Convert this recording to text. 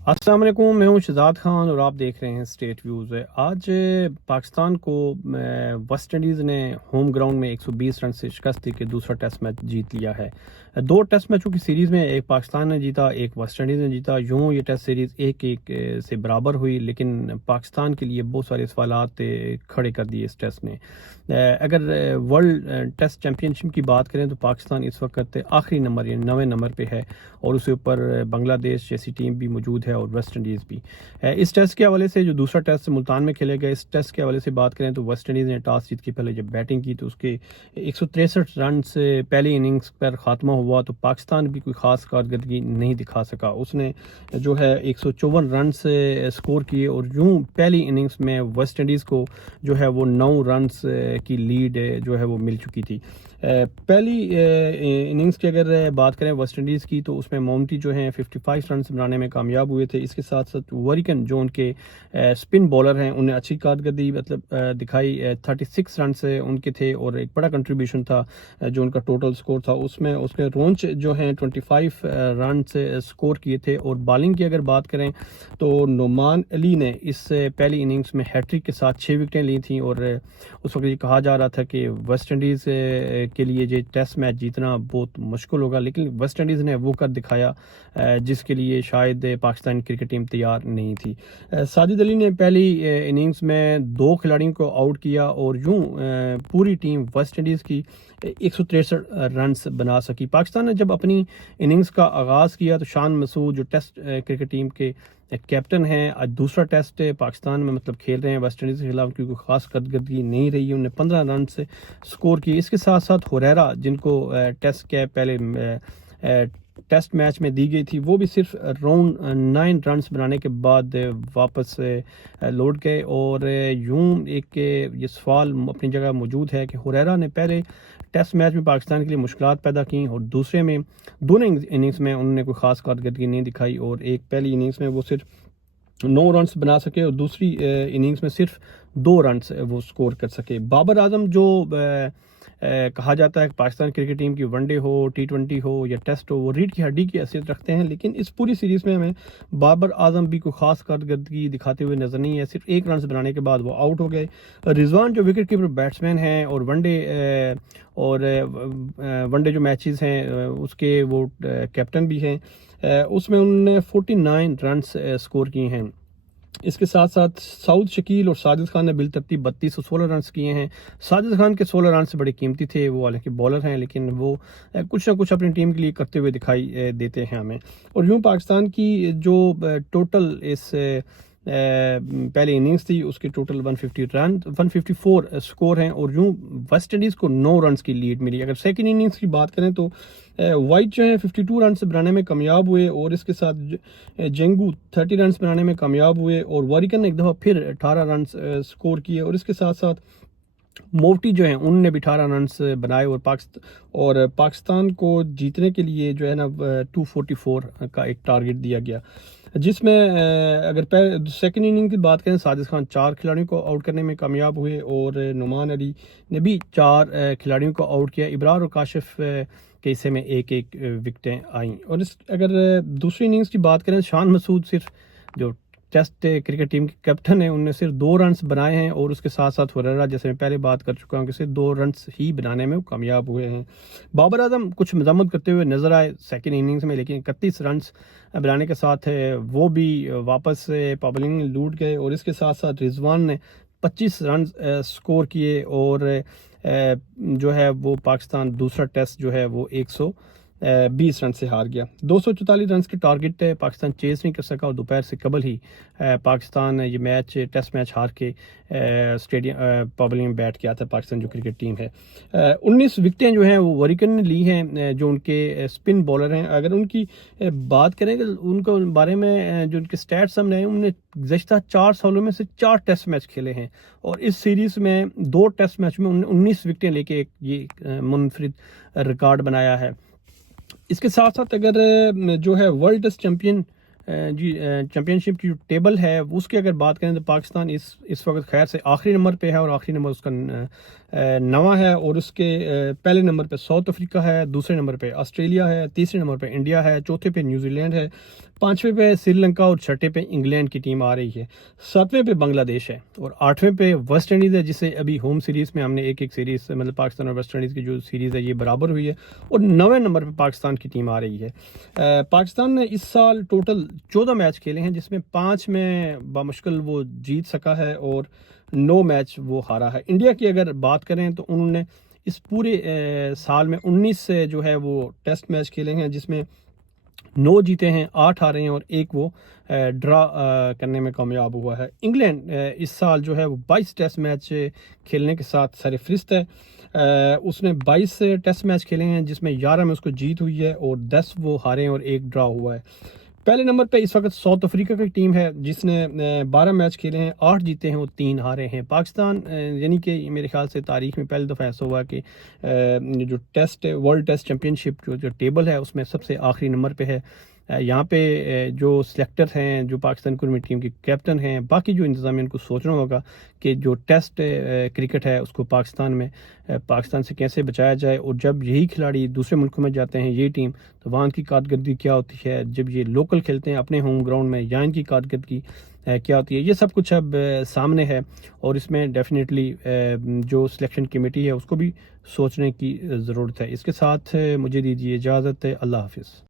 السلام علیکم، میں ہوں شہزاد خان اور آپ دیکھ رہے ہیں اسٹیٹ ویوز۔ آج پاکستان کو ویسٹ انڈیز نے ہوم گراؤنڈ میں 120 رن سے شکست دے کے دوسرا ٹیسٹ میچ جیت لیا ہے۔ دو ٹیسٹ میچوں کی سیریز میں ایک پاکستان نے جیتا، ایک ویسٹ انڈیز نے جیتا۔ یوں یہ ٹیسٹ سیریز 1-1 سے برابر ہوئی، لیکن پاکستان کے لیے بہت سارے سوالات کھڑے کر دیے اس ٹیسٹ نے۔ اگر ورلڈ ٹیسٹ چیمپئن شپ کی بات کریں تو پاکستان اس وقت آخری نمبر یعنی 9ویں نمبر پہ ہے، اور اس کے اوپر بنگلہ دیش جیسی ٹیم بھی موجود ہے اور ویسٹ انڈیز بھی۔ اس ٹیسٹ کے حوالے سے جو دوسرا ٹیسٹ ملتان میں کھیلے گئے، اس ٹیسٹ کے حوالے سے بات کریں تو ویسٹ انڈیز نے ٹاس جیت کے پہلے جب بیٹنگ کی تو اس کے 163 رن سے پہلی اننگز پر خاتمہ ہوا، تو پاکستان بھی کوئی خاص کارکردگی نہیں دکھا سکا۔ اس نے جو ہے 154 رن سے سکور کیے، اور یوں پہلی اننگز میں ویسٹ انڈیز کو جو ہے وہ 9 رنز کی لیڈ جو ہے وہ مل چکی تھی۔ پہلی اننگز کی اگر بات کریں ویسٹ انڈیز کی تو اس میں مومٹی جو ہیں 55 رنز بنانے میں کامیاب ہوئے تھے۔ اس کے ساتھ ساتھ وریکن جو ان کے سپن بالر ہیں انہیں اچھی کارکردگی دکھائی، 36 رن سے ان کے تھے، اور ایک بڑا کنٹریبیوشن تھا جو ان کا ٹوٹل سکور تھا اس میں رونچ جو ہیں 25 رن سے سکور کیے تھے۔ اور بالنگ کی اگر بات کریں تو نعمان علی نے اس پہلی اننگز میں ہیٹرک کے ساتھ 6 وکٹیں لی تھیں، اور اس وقت یہ کہا جا رہا تھا کہ ویسٹ انڈیز کے لیے یہ ٹیسٹ میچ جیتنا بہت مشکل ہوگا، لیکن ویسٹ انڈیز نے وہ کر دکھایا جس کے لیے شاید پاکستانی کرکٹ ٹیم تیار نہیں تھی۔ ساجد علی نے پہلی اننگز میں 2 کھلاڑیوں کو آؤٹ کیا، اور یوں پوری ٹیم ویسٹ انڈیز کی 163 رنز بنا سکی۔ پاکستان نے جب اپنی اننگز کا آغاز کیا تو شان مسعود جو ٹیسٹ کرکٹ ٹیم کے کیپٹن ہیں، آج دوسرا ٹیسٹ پاکستان میں کھیل رہے ہیں ویسٹ انڈیز کے خلاف، کیونکہ خاص کارکردگی نہیں رہی، انہوں نے 15 رن سے سکور کی۔ اس کے ساتھ ساتھ ہریرا جن کو ٹیسٹ کے پہلے ٹیسٹ میچ میں دی گئی تھی، وہ بھی صرف راؤنڈ 9 رنز بنانے کے بعد واپس لوٹ گئے۔ اور یوں ایک یہ سوال اپنی جگہ موجود ہے کہ ہریرا نے پہلے ٹیسٹ میچ میں پاکستان کے لیے مشکلات پیدا کی، اور دوسرے میں دونوں اننگز میں انہوں نے کوئی خاص کارکردگی نہیں دکھائی، اور ایک پہلی اننگز میں وہ صرف 9 رنز بنا سکے، اور دوسری اننگز میں صرف 2 رنز وہ سکور کر سکے۔ بابر اعظم جو کہا جاتا ہے کہ پاکستان کرکٹ ٹیم کی ون ڈے ہو، T20 ہو یا ٹیسٹ ہو، وہ ریڑھ کی ہڈی کی حیثیت رکھتے ہیں، لیکن اس پوری سیریز میں ہمیں بابر اعظم بھی کوئی خاص کارکردگی دکھاتے ہوئے نظر نہیں ہے۔ صرف 1 رنز بنانے کے بعد وہ آؤٹ ہو گئے۔ رضوان جو وکٹ کیپر بیٹسمین ہیں اور ون ڈے جو میچز ہیں اس کے وہ کیپٹن بھی ہیں، اس میں انہوں نے 49 رنز سکور کیے ہیں۔ اس کے ساتھ ساتھ سعود شکیل اور ساجد خان نے بالترتیب 32 اور 16 رنز کیے ہیں۔ ساجد خان کے 16 رنز بڑے قیمتی تھے، وہ حالانکہ بالر ہیں لیکن وہ کچھ نہ کچھ اپنی ٹیم کے لیے کرتے ہوئے دکھائی دیتے ہیں ہمیں۔ اور یوں پاکستان کی جو ٹوٹل اس پہلی اننگز تھی اس کی ٹوٹل 154 سکور ہیں، اور یوں ویسٹ انڈیز کو 9 رنز کی لیڈ ملی۔ اگر سیکنڈ اننگز کی بات کریں تو وائٹ جو ہے 52 رنز بنانے میں کامیاب ہوئے، اور اس کے ساتھ جنگو 30 رنز بنانے میں کامیاب ہوئے، اور واریکن نے ایک دفعہ پھر 18 رنز سکور کیے، اور اس کے ساتھ ساتھ موفٹی جو ہیں انہوں نے بھی 18 رنز بنائے، اور پاکستان کو جیتنے کے لیے جو ہے نا 244 کا ایک ٹارگٹ دیا گیا، جس میں اگر سیکنڈ اننگ کی بات کریں ساجد خان 4 کھلاڑیوں کو آؤٹ کرنے میں کامیاب ہوئے، اور نعمان علی نے بھی 4 کھلاڑیوں کو آؤٹ کیا۔ ابرار اور کاشف کے حصے میں 1 وکٹیں آئیں۔ اور اگر دوسری اننگز کی بات کریں شان مسعود صرف جو ٹیسٹ کرکٹ ٹیم کے کیپٹن ہیں انہوں نے صرف 2 رنز بنائے ہیں، اور اس کے ساتھ ساتھ ہریرا جیسے میں پہلے بات کر چکا ہوں کہ صرف 2 رنز ہی بنانے میں وہ کامیاب ہوئے ہیں۔ بابر اعظم کچھ مذمت کرتے ہوئے نظر آئے سیکنڈ اننگز میں، لیکن 31 رنز بنانے کے ساتھ وہ بھی واپس پابلنگ لوٹ گئے، اور اس کے ساتھ ساتھ رضوان نے 25 رنز سکور کیے، اور جو ہے وہ پاکستان دوسرا ٹیسٹ جو ہے وہ 120 رن سے ہار گیا۔ 244 رنز کے ٹارگٹ پاکستان چیز نہیں کر سکا، اور دوپہر سے قبل ہی پاکستان یہ ٹیسٹ میچ ہار کے اسٹیڈیم پابلنگ میں بیٹھ گیا تھا پاکستان جو کرکٹ ٹیم ہے۔ 19 وکٹیں جو ہیں وہ وریکن نے لی ہیں جو ان کے سپن بالر ہیں۔ اگر ان کی بات کریں کہ ان کو بارے میں جو ان کے سٹیٹس سامنے آئے، انہوں نے گزشتہ 4 سالوں میں سے 4 ٹیسٹ میچ کھیلے ہیں، اور اس سیریز میں 2 ٹیسٹ میچ میں 19 وکٹیں لے کے یہ منفرد ریکارڈ بنایا ہے۔ اس کے ساتھ ساتھ اگر جو ہے ورلڈ ٹیسٹ چیمپئن جی چیمپئن شپ کی جو ٹیبل ہے اس کی اگر بات کریں تو پاکستان اس وقت خیر سے آخری نمبر پہ ہے، اور آخری نمبر اس کا 9 ہے، اور اس کے پہلے نمبر پہ ساؤتھ افریقہ ہے، دوسرے نمبر پہ آسٹریلیا ہے، تیسرے نمبر پہ انڈیا ہے، چوتھے پہ نیوزی لینڈ ہے، پانچویں پہ سری لنکا، اور چھٹے پہ انگلینڈ کی ٹیم آ رہی ہے، ساتویں پہ بنگلہ دیش ہے، اور آٹھویں پہ ویسٹ انڈیز ہے، جسے ابھی ہوم سیریز میں ہم نے ایک سیریز مطلب پاکستان اور ویسٹ انڈیز کی جو سیریز ہے یہ برابر ہوئی ہے، اور 9ویں نمبر پہ پاکستان کی ٹیم آ رہی ہے۔ پاکستان نے اس سال ٹوٹل 14 میچ کھیلے ہیں، جس میں 5 میں بامشکل وہ جیت سکا ہے اور 9 میچ وہ ہارا ہے۔ انڈیا کی اگر بات کریں تو انہوں نے اس پورے سال میں 19 سے جو ہے وہ ٹیسٹ میچ کھیلے ہیں، جس میں 9 جیتے ہیں، 8 ہارے ہیں، اور 1 وہ ڈرا کرنے میں کامیاب ہوا ہے۔ انگلینڈ اس سال جو ہے وہ 22 ٹیسٹ میچ کھیلنے کے ساتھ سر فہرست ہے۔ اس نے 22 ٹیسٹ میچ کھیلے ہیں، جس میں 11 میں اس کو جیت ہوئی ہے، اور 10 وہ ہارے ہیں، اور 1 ڈرا ہوا ہے۔ پہلے نمبر پہ اس وقت ساؤتھ افریقہ کی ٹیم ہے، جس نے 12 میچ کھیلے ہیں، 8 جیتے ہیں اور 3 ہارے ہیں۔ پاکستان یعنی کہ میرے خیال سے تاریخ میں پہلی دفعہ ایسا ہوا کہ جو ٹیسٹ ورلڈ ٹیسٹ چیمپئن شپ جو ٹیبل ہے اس میں سب سے آخری نمبر پہ ہے۔ یہاں پہ جو سلیکٹر ہیں، جو پاکستان کرکٹ ٹیم کے کیپٹن ہیں، باقی جو انتظامیہ ان کو سوچنا ہوگا کہ جو ٹیسٹ کرکٹ ہے اس کو پاکستان سے کیسے بچایا جائے، اور جب یہی کھلاڑی دوسرے ملکوں میں جاتے ہیں، یہ ٹیم، تو وہاں کی کارکردگی کیا ہوتی ہے، جب یہ لوکل کھیلتے ہیں اپنے ہوم گراؤنڈ میں، یہاں کی کارکردگی کیا ہوتی ہے، یہ سب کچھ اب سامنے ہے، اور اس میں ڈیفینیٹلی جو سلیکشن کمیٹی ہے اس کو بھی سوچنے کی ضرورت ہے۔ اس کے ساتھ مجھے دیجیے اجازت، اللہ حافظ۔